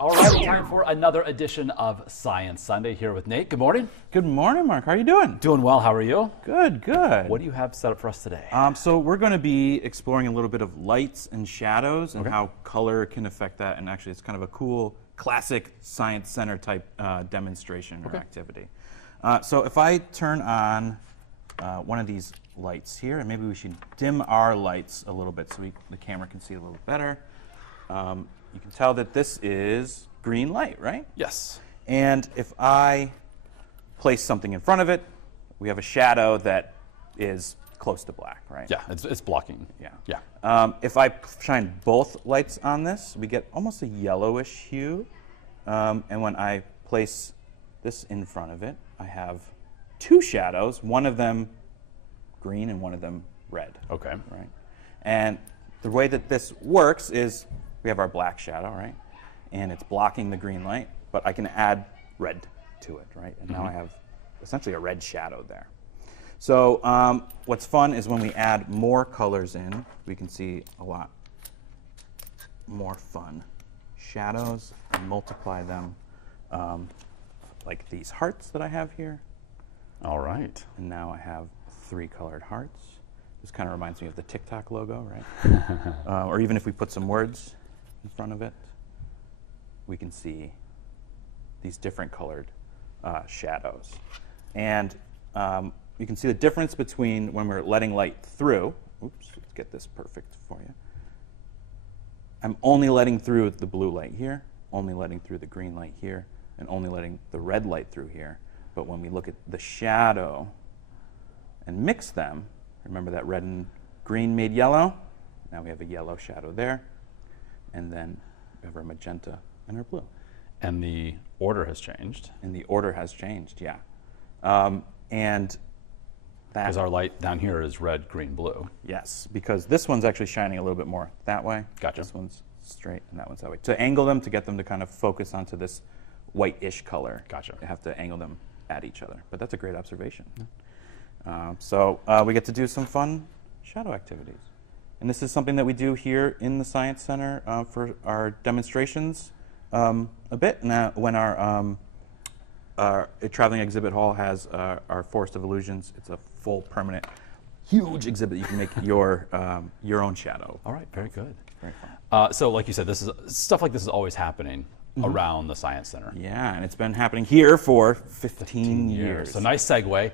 All right, time for another edition of Science Sunday here with Nate. Good morning. Good morning, Mark. How are you doing? Doing well. How are you? Good, good. What do you have set up for us today? So we're going to be exploring a little bit of lights and shadows and how color can affect that. And actually, it's kind of a cool, classic Science Center type demonstration or activity. So if I turn on one of these lights here, and maybe we should dim our lights a little bit so the camera can see a little better. You can tell that this is green light, right? Yes. And if I place something in front of it, we have a shadow that is close to black, right? Yeah, it's blocking. Yeah. If I shine both lights on this, we get almost a yellowish hue. And when I place this in front of it, I have two shadows, one of them green and one of them red. Okay. Right. And the way that this works is we have our black shadow, right? And it's blocking the green light, but I can add red to it, right? And now I have essentially a red shadow there. So what's fun is when we add more colors in, we can see a lot more fun shadows and multiply them like these hearts that I have here. All right. And now I have 3 colored hearts. This kind of reminds me of the TikTok logo, right? Or even if we put some words in front of it, we can see these different colored shadows. And you can see the difference between when we're letting light through. Oops, let's get this perfect for you. I'm only letting through the blue light here, only letting through the green light here, and only letting the red light through here. But when we look at the shadow and mix them, remember that red and green made yellow? Now we have a yellow shadow there. And then we have our magenta and our blue. And the order has changed. And the order has changed, yeah. And that... Because our light down here is red, green, blue. Yes, because this one's actually shining a little bit more that way. Gotcha. This one's straight and that one's that way. To angle them, to get them to kind of focus onto this whitish color. Gotcha. You have to angle them at each other. But that's a great observation. So we get to do some fun shadow activities. And this is something that we do here in the Science Center for our demonstrations a bit. Now, when our traveling exhibit hall has our Forest of Illusions, it's a full, permanent, huge exhibit. You can make your own shadow. All right, very good. Very fun. So like you said, stuff like this is always happening around the Science Center. Yeah, and it's been happening here for 15 years. So nice segue.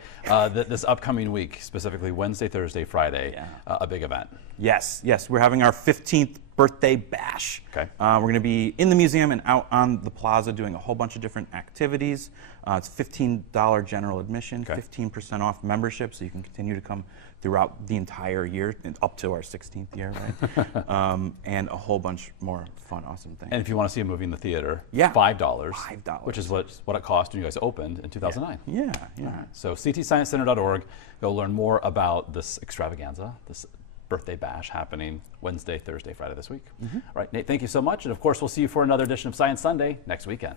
This upcoming week, specifically Wednesday, Thursday, Friday, a big event. Yes, yes, we're having our 15th birthday bash. Okay. We're going to be in the museum and out on the plaza doing a whole bunch of different activities. It's $15 general admission, 15% off membership, so you can continue to come throughout the entire year, up to our 16th year, right? And a whole bunch more fun, awesome things. And if you want to see a movie in the theater, $5. $5. Which is what it cost when you guys opened in 2009. Yeah. Right. So ctsciencecenter.org, go learn more about this extravaganza, this birthday bash happening Wednesday, Thursday, Friday this week. All right, Nate, thank you so much. And of course, we'll see you for another edition of Science Sunday next weekend.